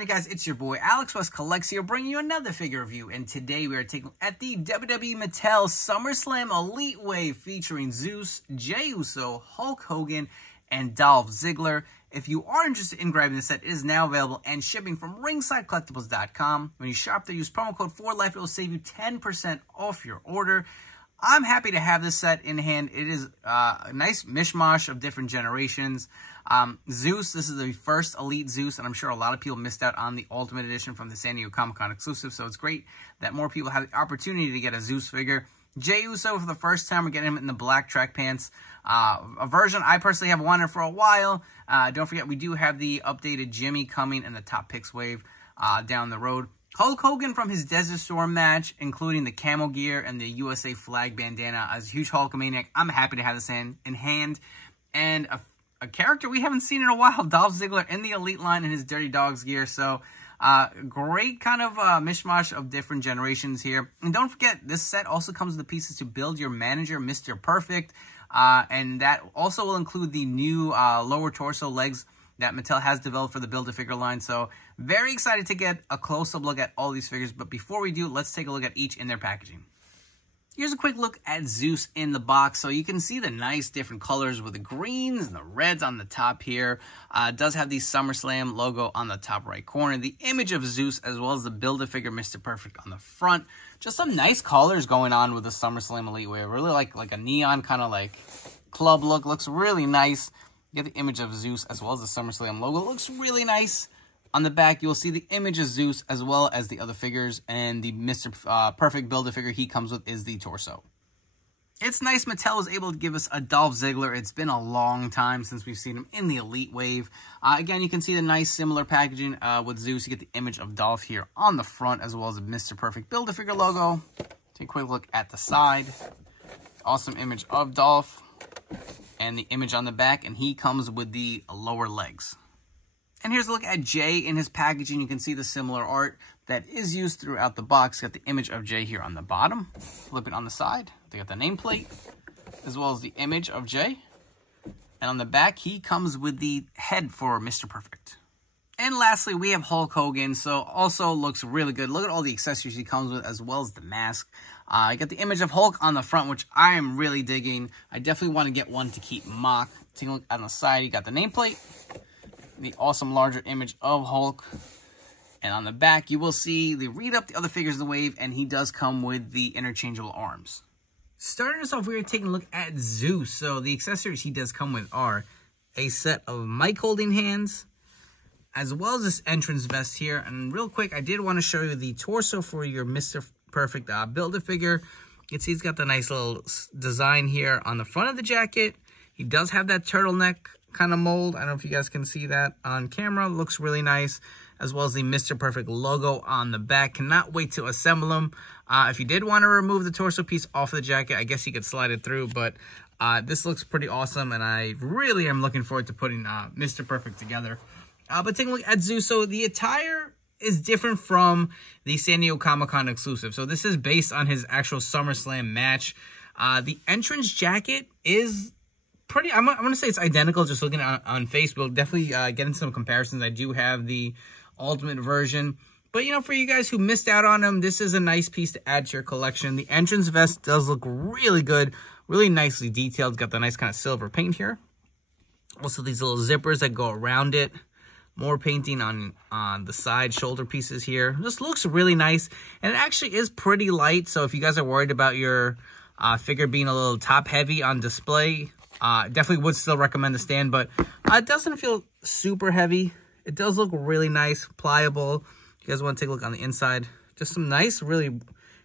on, you guys? It's your boy Alex West Collects here, bringing you another figure review. And today we are taking at the WWE Mattel SummerSlam Elite Wave featuring Zeus, Jey Uso, Hulk Hogan, and Dolph Ziggler. If you are interested in grabbing this set, it is now available and shipping from ringsidecollectibles.com. When you shop there, use promo code 4LIFE. It will save you 10% off your order. I'm happy to have this set in hand. It is a nice mishmash of different generations. Zeus, this is the first Elite Zeus, and I'm sure a lot of people missed out on the Ultimate Edition from the San Diego Comic-Con exclusive, so it's great that more people have the opportunity to get a Zeus figure. Jey Uso, for the first time, we're getting him in the black track pants. A version I personally have wanted for a while. Don't forget, we do have the updated Jimmy coming in the Top Picks wave down the road. Hulk Hogan from his Desert Storm match, including the camo gear and the USA flag bandana. As a huge Hulkamaniac, I'm happy to have this in hand. And a character we haven't seen in a while, Dolph Ziggler in the Elite line in his Dirty Dogs gear. So, great kind of mishmash of different generations here. And don't forget, this set also comes with the pieces to build your manager, Mr. Perfect. And that also will include the new lower torso legs that Mattel has developed for the Build-A-Figure line. So, very excited to get a close-up look at all these figures. But before we do, let's take a look at each in their packaging. Here's a quick look at Zeus in the box. So you can see the nice different colors with the greens and the reds on the top here. It does have the SummerSlam logo on the top right corner. The image of Zeus as well as the Build-A-Figure Mr. Perfect on the front. Just some nice colors going on with the SummerSlam Elite Wear. Really like a neon kind of like club look. Looks really nice. You get the image of Zeus as well as the SummerSlam logo. It looks really nice. On the back, you'll see the image of Zeus as well as the other figures. And the Mr. Perfect Build-A-Figure he comes with is the torso. It's nice Mattel was able to give us a Dolph Ziggler. It's been a long time since we've seen him in the Elite Wave. Again, you can see the nice similar packaging with Zeus. You get the image of Dolph here on the front as well as the Mr. Perfect Build-A-Figure logo. Take a quick look at the side. Awesome image of Dolph. And the image on the back, and he comes with the lower legs. And here's a look at Jey in his packaging. You can see the similar art that is used throughout the box. Got the image of Jey here on the bottom. Flip it on the side. They got the nameplate, as well as the image of Jey. And on the back, he comes with the head for Mr. Perfect. And lastly, we have Hulk Hogan. So also looks really good. Look at all the accessories he comes with, as well as the mask. You got the image of Hulk on the front, which I am really digging. I definitely want to get one to keep mock. Take a look on the side. You got the nameplate, the awesome larger image of Hulk. And on the back, you will see the read up the other figures in the wave, and he does come with the interchangeable arms. Starting us off, we're taking a look at Zeus. So the accessories he does come with are a set of mic holding hands, as well as this entrance vest here. And real quick, I did want to show you the torso for your Mr. Perfect Build-A-Figure. You can see he's got the nice little design here on the front of the jacket. He does have that turtleneck kind of mold. I don't know if you guys can see that on camera. Looks really nice, as well as the Mr. Perfect logo on the back. Cannot wait to assemble him. If you did want to remove the torso piece off the jacket, I guess you could slide it through, but this looks pretty awesome, and I really am looking forward to putting Mr. Perfect together. But taking a look at Zeus, so the attire is different from the San Diego Comic-Con exclusive. So this is based on his actual SummerSlam match. The entrance jacket is pretty, I'm going to say it's identical just looking on Facebook. Definitely get into some comparisons. I do have the Ultimate version. But, you know, for you guys who missed out on them, this is a nice piece to add to your collection. The entrance vest does look really good, really nicely detailed. Got the nice kind of silver paint here. Also, these little zippers that go around it. More painting on the side shoulder pieces here. This looks really nice. And it actually is pretty light. So if you guys are worried about your figure being a little top heavy on display, definitely would still recommend the stand. But it doesn't feel super heavy. It does look really nice, pliable. If you guys want to take a look on the inside. Just some nice, really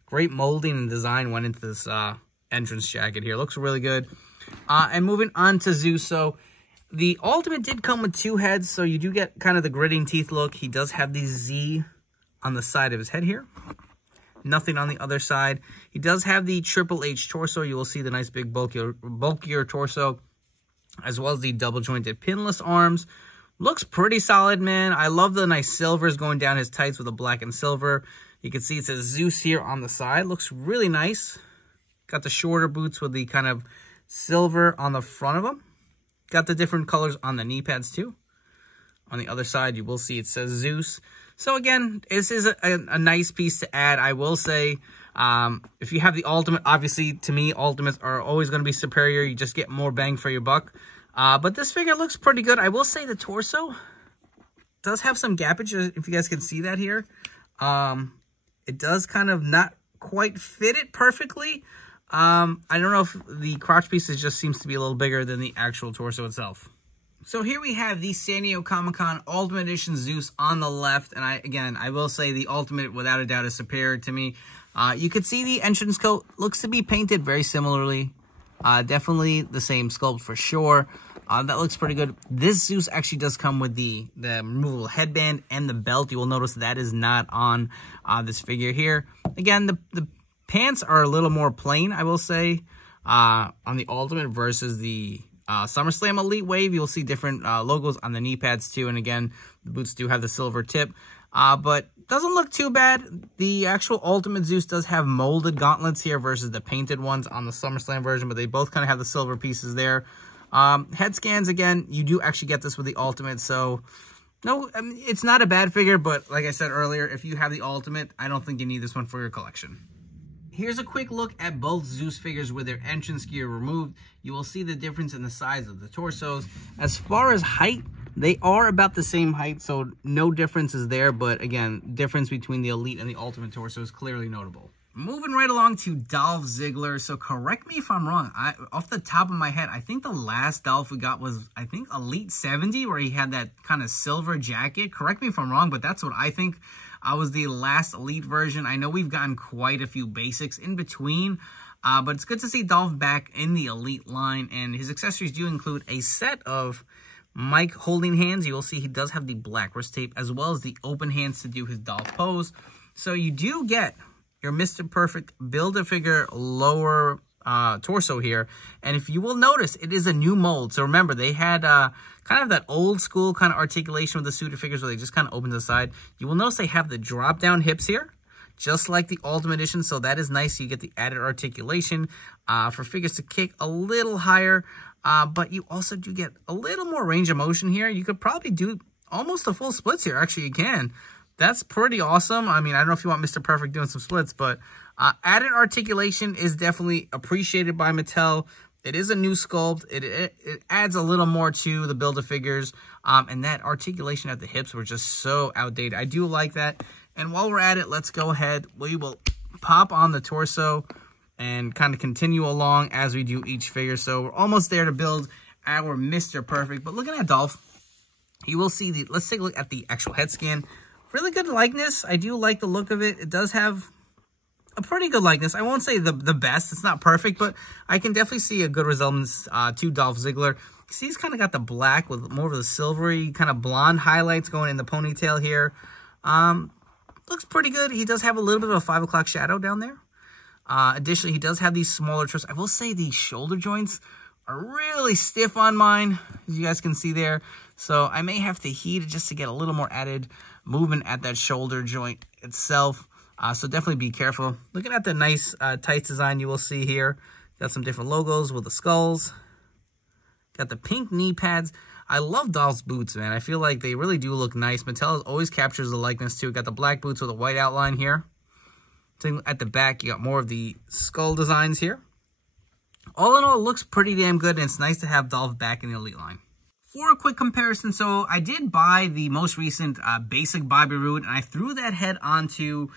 great molding and design went into this entrance jacket here. Looks really good. And moving on to Zeus. So the Ultimate did come with two heads, so you do get kind of the gritting teeth look. He does have the Z on the side of his head here. Nothing on the other side. He does have the Triple H torso. You will see the nice big bulkier torso, as well as the double-jointed pinless arms. Looks pretty solid, man. I love the nice silvers going down his tights with the black and silver. You can see it says Zeus here on the side. Looks really nice. Got the shorter boots with the kind of silver on the front of them. Got the different colors on the knee pads too. On the other side, you will see it says Zeus. So again, this is a nice piece to add. I will say, if you have the Ultimate, obviously, to me, Ultimates are always going to be superior. You just get more bang for your buck. But this figure looks pretty good. I will say the torso does have some gappage, if you guys can see that here. It does kind of not quite fit it perfectly. I don't know if the crotch pieces just seems to be a little bigger than the actual torso itself. So here we have the San Diego Comic-Con Ultimate Edition Zeus on the left. And I will say the Ultimate, without a doubt, is superior to me. You can see the entrance coat looks to be painted very similarly. Definitely the same sculpt for sure. That looks pretty good. This Zeus actually does come with the removable headband and the belt. You will notice that is not on this figure here. Again, the pants are a little more plain, I will say, on the Ultimate versus the SummerSlam Elite Wave. You'll see different logos on the knee pads too. And again, the boots do have the silver tip. But doesn't look too bad. The actual Ultimate Zeus does have molded gauntlets here versus the painted ones on the SummerSlam version, but they both kind of have the silver pieces there. Head scans, again, you do actually get this with the Ultimate, so no, I mean, it's not a bad figure, but like I said earlier, if you have the Ultimate, I don't think you need this one for your collection. Here's a quick look at both Zeus figures with their entrance gear removed. You will see the difference in the size of the torsos. As far as height, they are about the same height, so no difference is there. But again, difference between the Elite and the Ultimate torso is clearly notable. Moving right along to Dolph Ziggler. So correct me if I'm wrong. Off the top of my head, I think the last Dolph we got was, I think, Elite 70, where he had that kind of silver jacket. Correct me if I'm wrong, but that's what I think was the last Elite version. I know we've gotten quite a few basics in between, but it's good to see Dolph back in the Elite line. And his accessories do include a set of mic holding hands. You will see he does have the black wrist tape as well as the open hands to do his Dolph pose. So you do get your Mr. Perfect Build-A-Figure lower torso here. And if you will notice, it is a new mold. So remember, they had kind of that old school kind of articulation with the suited figures where they just kind of open to the side. You will notice they have the drop down hips here, just like the Ultimate Edition. So that is nice. You get the added articulation for figures to kick a little higher. But you also do get a little more range of motion here. You could probably do almost a full splits here. Actually, you can. That's pretty awesome. I mean, I don't know if you want Mr. Perfect doing some splits, but added articulation is definitely appreciated by Mattel. It is a new sculpt. It adds a little more to the Build-A-Figures. And that articulation at the hips were just so outdated. I do like that. And while we're at it, let's go ahead. We will pop on the torso and kind of continue along as we do each figure. So we're almost there to build our Mr. Perfect. But looking at Dolph, you will see the, let's take a look at the actual head scan. Really good likeness. I do like the look of it. It does have a pretty good likeness. I won't say the best. It's not perfect, but I can definitely see a good resemblance to Dolph Ziggler. See, he's kind of got the black with more of the silvery kind of blonde highlights going in the ponytail here. Looks pretty good. He does have a little bit of a 5 o'clock shadow down there. Additionally, he does have these smaller twists. I will say these shoulder joints are really stiff on mine, as you guys can see there. So I may have to heat it just to get a little more added movement at that shoulder joint itself. So definitely be careful. Looking at the nice tights design you will see here. Got some different logos with the skulls. Got the pink knee pads. I love Dolph's boots, man. I feel like they really do look nice. Mattel always captures the likeness too. Got the black boots with a white outline here. So at the back, you got more of the skull designs here. All in all, it looks pretty damn good, and it's nice to have Dolph back in the Elite line. For a quick comparison, so I did buy the most recent basic Bobby Roode, and I threw that head onto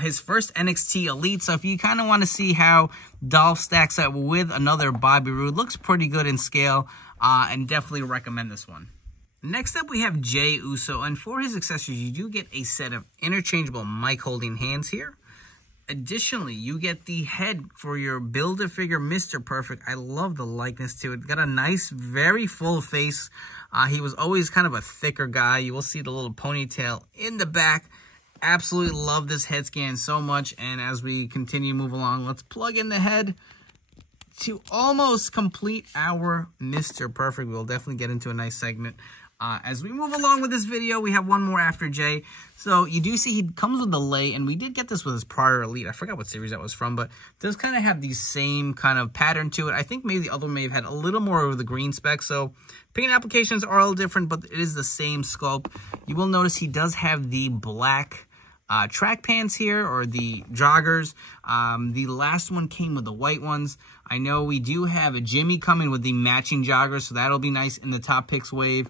his first NXT Elite. So if you kind of want to see how Dolph stacks up with another Bobby Roode, looks pretty good in scale, and definitely recommend this one. Next up, we have Jey Uso, and for his accessories, you do get a set of interchangeable mic holding hands here. Additionally, you get the head for your Build-A-Figure Mr. Perfect. I love the likeness to it. Got a nice, very full face. He was always kind of a thicker guy. You will see the little ponytail in the back. Absolutely love this head scan so much. And as we continue to move along, let's plug in the head. to almost complete our Mr. Perfect. We'll definitely get into a nice segment. As we move along with this video, we have one more after Jey. So you do see he comes with a delay, and we did get this with his prior Elite. I forgot what series that was from, but it does kind of have the same kind of pattern to it. I think maybe the other one may have had a little more of the green specs. So paint applications are a little different, but it is the same sculpt. You will notice he does have the black track pants here, or the joggers. The last one came with the white ones. I know we do have a Jimmy coming with the matching joggers, so that'll be nice in the top picks wave.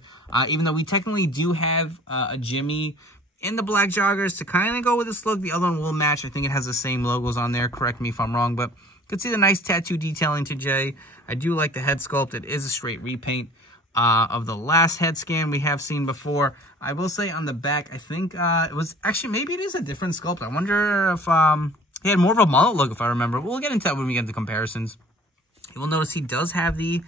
Even though we technically do have a Jimmy in the black joggers to kind of go with this look. The other one will match. I think it has the same logos on there. Correct me if I'm wrong, but you can see the nice tattoo detailing to Jey. I do like the head sculpt. It is a straight repaint of the last head scan we have seen before. I will say on the back, I think it was actually, maybe it is a different sculpt. I wonder if he had more of a mullet look, if I remember. We'll get into that when we get into comparisons. You will notice he does have the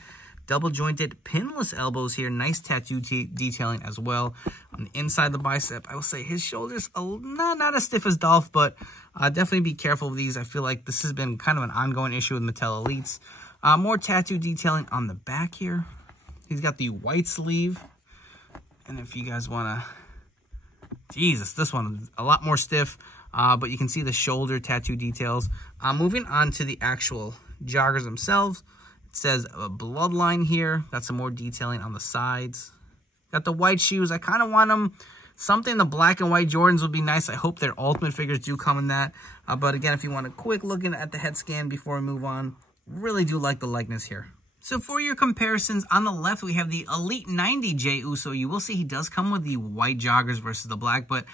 double jointed pinless elbows here. Nice tattoo detailing as well. On the inside of the bicep, I will say his shoulders, not as stiff as Dolph, but definitely be careful of these. I feel like this has been kind of an ongoing issue with Mattel Elites. More tattoo detailing on the back here. He's got the white sleeve. And if you guys want to... Jesus, this one is a lot more stiff. But you can see the shoulder tattoo details. Moving on to the actual joggers themselves. It says a bloodline here. Got some more detailing on the sides. Got the white shoes. I kind of want them... Something the black and white Jordans would be nice. I hope their Ultimate figures do come in that. But again, if you want a quick look at the head scan before we move on, really do like the likeness here. So for your comparisons, on the left, we have the Elite 90 Jey Uso. You will see he does come with the white joggers versus the black, but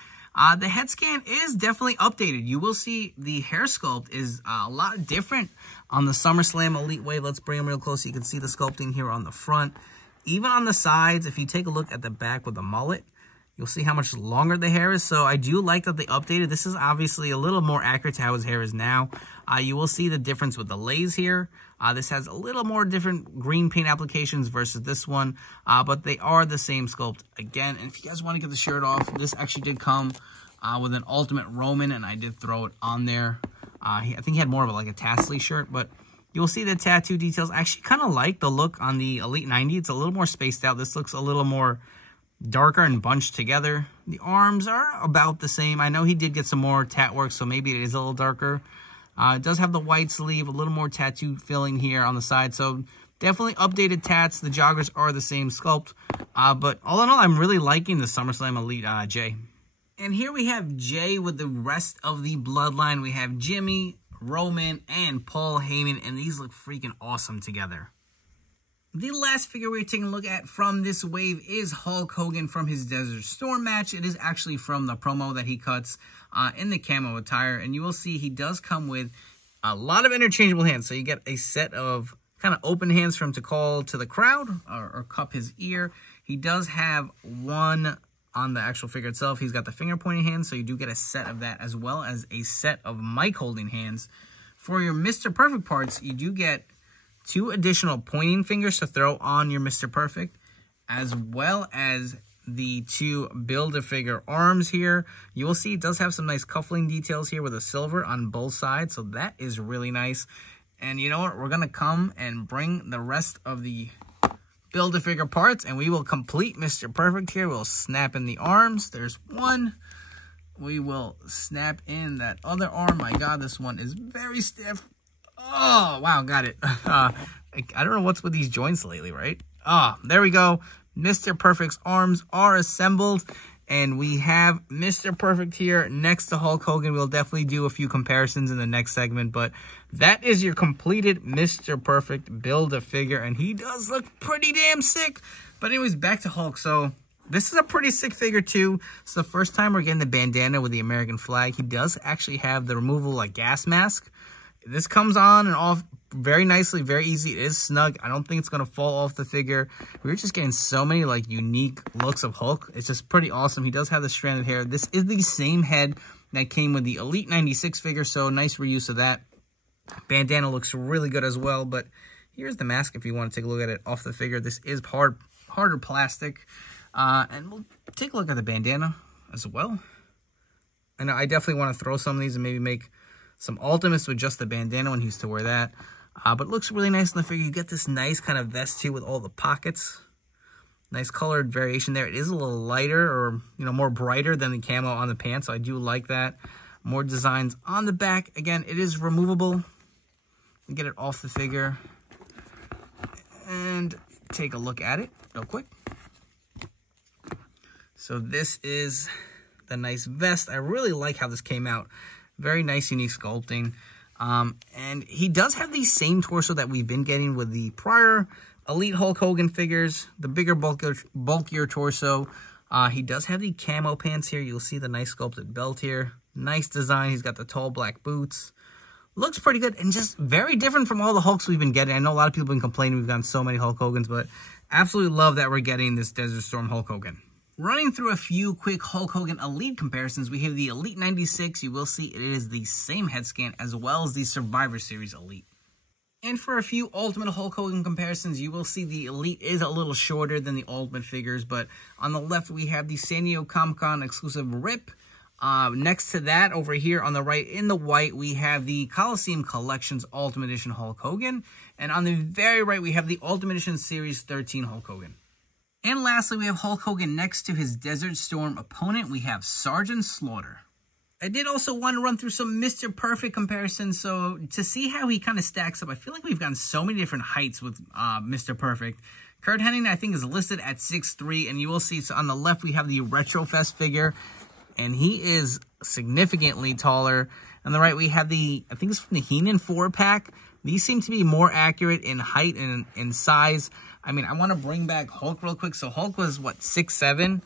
the head scan is definitely updated. You will see the hair sculpt is a lot different on the SummerSlam Elite wave. Let's bring him real close so you can see the sculpting here on the front. Even on the sides, if you take a look at the back with the mullet, you'll see how much longer the hair is. So I do like that they updated. This is obviously a little more accurate to how his hair is now. You will see the difference with the lays here. This has a little more different green paint applications versus this one, but they are the same sculpt again. And if you guys want to get the shirt off, this actually did come with an Ultimate Roman, and I did throw it on there. I think he had more of like a tassely shirt, but you'll see the tattoo details. I actually kind of like the look on the Elite 90. It's a little more spaced out. This looks a little more darker and bunched together. The arms are about the same. I know he did get some more tat work, so maybe it is a little darker. It does have the white sleeve, a little more tattoo filling here on the side. So definitely updated tats. The joggers are the same sculpt. But all in all, I'm really liking the SummerSlam Elite Jey. And here we have Jey with the rest of the bloodline. We have Jimmy, Roman, and Paul Heyman, and these look freaking awesome together. The last figure we're taking a look at from this wave is Hulk Hogan from his Desert Storm match. It is actually from the promo that he cuts in the camo attire. And you will see he does come with a lot of interchangeable hands. So you get a set of kind of open hands for him to call to the crowd or cup his ear. He does have one on the actual figure itself. He's got the finger pointing hands. So you do get a set of that, as well as a set of mic holding hands. For your Mr. Perfect parts, you do get 2 additional pointing fingers to throw on your Mr. Perfect, as well as the 2 Build-A-Figure arms here. You will see it does have some nice cuffling details here with a silver on both sides, so that is really nice. And you know what? We're going to come and bring the rest of the Build-A-Figure parts, and we will complete Mr. Perfect here. We'll snap in the arms. There's one. We will snap in that other arm. My God, this one is very stiff. Oh, wow, got it. I don't know what's with these joints lately, right? There we go. Mr. Perfect's arms are assembled, and we have Mr. Perfect here next to Hulk Hogan. We'll definitely do a few comparisons in the next segment, but that is your completed Mr. Perfect Build-A-Figure, and he does look pretty damn sick. But anyways, back to Hulk. So this is a pretty sick figure, too. It's the first time we're getting the bandana with the American flag. He does actually have the removable, like, gas mask. This comes on and off very nicely, very easy. It is snug. I don't think it's going to fall off the figure. We're just getting so many, like, unique looks of Hulk. It's just pretty awesome. He does have the stranded hair. This is the same head that came with the Elite 96 figure, so nice reuse of that. Bandana looks really good as well, but here's the mask if you want to take a look at it off the figure. This is harder plastic. And we'll take a look at the bandana as well. I know I definitely want to throw some of these and maybe make some Ultimates with just the bandana when he used to wear that. But it looks really nice in the figure. You get this nice kind of vest too with all the pockets. Nice colored variation there. It is a little lighter or, more brighter than the camo on the pants. So I do like that. More designs on the back. Again, it is removable. You get it off the figure. And take a look at it real quick. So this is the nice vest. I really like how this came out. Very nice, unique sculpting. And he does have the same torso that we've been getting with the prior Elite Hulk Hogan figures, the bigger, bulkier torso. He does have the camo pants here. You'll see the nice sculpted belt here. Nice design. He's got the tall black boots. Looks pretty good and just very different from all the Hulks we've been getting. I know a lot of people have been complaining we've gotten so many Hulk Hogans, but absolutely love that we're getting this Desert Storm Hulk Hogan. Running through a few quick Hulk Hogan Elite comparisons, we have the Elite 96. You will see it is the same head scan as well as the Survivor Series Elite. And for a few Ultimate Hulk Hogan comparisons, you will see the Elite is a little shorter than the Ultimate figures. But on the left, we have the San Diego Comic-Con exclusive Rip. Next to that, over here on the right, in the white, we have the Coliseum Collections Ultimate Edition Hulk Hogan. And on the very right, we have the Ultimate Edition Series 13 Hulk Hogan. And lastly, we have Hulk Hogan next to his Desert Storm opponent. We have Sergeant Slaughter. I did also want to run through some Mr. Perfect comparisons, so to see how he kind of stacks up, I feel like we've gotten so many different heights with Mr. Perfect. Kurt Hennig, I think, is listed at 6'3", and you will see, so on the left, we have the Retrofest figure, and he is significantly taller. On the right, we have the, I think it's from the Heenan 4-pack. These seem to be more accurate in height and in size. I mean, I want to bring back Hulk real quick. So Hulk was, what, 6'7"?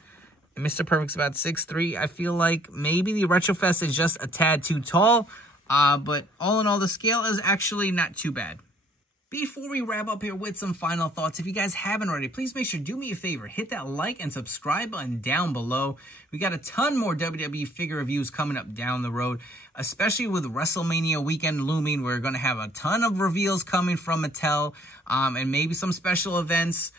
Mr. Perfect's about 6'3". I feel like maybe the Retrofest is just a tad too tall. But all in all, the scale is actually not too bad. Before we wrap up here with some final thoughts, if you guys haven't already, please make sure, do me a favor, hit that like and subscribe button down below. We got a ton more WWE figure reviews coming up down the road, especially with WrestleMania weekend looming. We're going to have a ton of reveals coming from Mattel, and maybe some special events.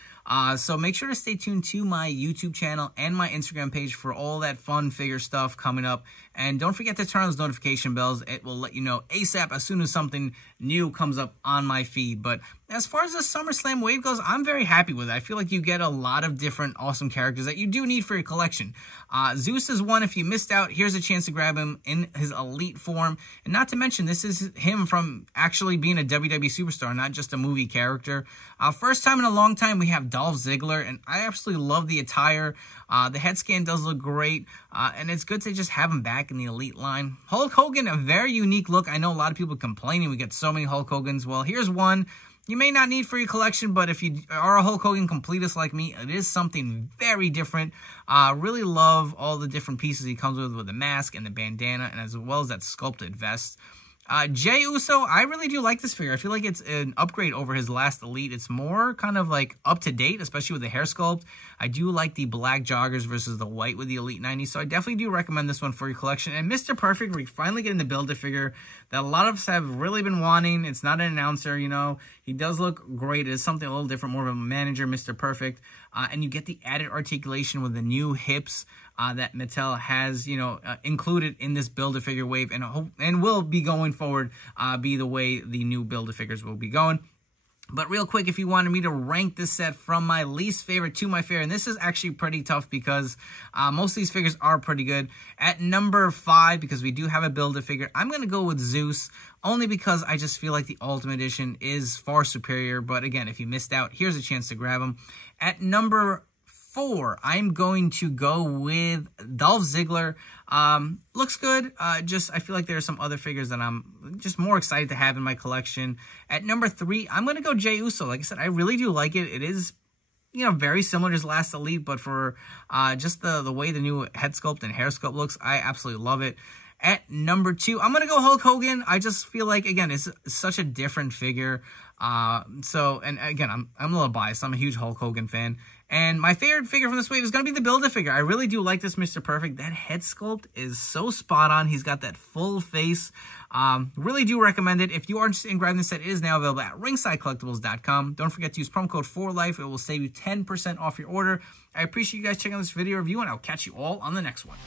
So make sure to stay tuned to my YouTube channel and my Instagram page for all that fun figure stuff coming up. And don't forget to turn on those notification bells. It will let you know ASAP as soon as something new comes up on my feed. But as far as the SummerSlam wave goes, I'm very happy with it. I feel like you get a lot of different awesome characters that you do need for your collection. Zeus is one. If you missed out, here's a chance to grab him in his Elite form. And not to mention, this is him from actually being a WWE superstar, not just a movie character. First time in a long time, we have Dolph Ziggler, and I absolutely love the attire. The head scan does look great, and it's good to just have him back in the Elite line. Hulk Hogan, a very unique look. I know a lot of people complaining we get so many Hulk Hogans. Well, here's one you may not need for your collection, but if you are a Hulk Hogan completist like me, it is something very different. Really love all the different pieces he comes with the mask and the bandana, and as well as that sculpted vest. Jey Uso, I really do like this figure. I feel like it's an upgrade over his last Elite. It's more kind of like up to date, especially with the hair sculpt. I do like the black joggers versus the white with the Elite 90, so I definitely do recommend this one for your collection. And Mr. Perfect, we're finally getting the Build-A-Figure that a lot of us have really been wanting. It's not an announcer, you know. He does look great. It is something a little different, more of a manager, Mr. Perfect. And you get the added articulation with the new hips that Mattel has, included in this Build-A-Figure wave, and will be going forward, be the way the new Build-A-Figures will be going. But real quick, if you wanted me to rank this set from my least favorite to my favorite, and this is actually pretty tough because most of these figures are pretty good. At number 5, because we do have a Build-A-Figure, I'm going to go with Zeus, only because I just feel like the Ultimate Edition is far superior. But again, if you missed out, here's a chance to grab them. At number 4, I'm going to go with Dolph Ziggler. Looks good. I feel like there are some other figures that I'm just more excited to have in my collection. At number 3, I'm going to go Jey Uso. Like I said, I really do like it. It is, very similar to his last Elite, but for just the way the new head sculpt and hair sculpt looks, I absolutely love it. At number 2, I'm going to go Hulk Hogan. I just feel like, again, it's such a different figure. And again, I'm a little biased. I'm a huge Hulk Hogan fan. And my favorite figure from this wave is going to be the Build-A-Figure. I really do like this Mr. Perfect. That head sculpt is so spot on. He's got that full face. Really do recommend it. If you are interested in grabbing this set, it is now available at ringsidecollectibles.com. Don't forget to use promo code 4LIFE. It will save you 10% off your order. I appreciate you guys checking out this video review, and I'll catch you all on the next one.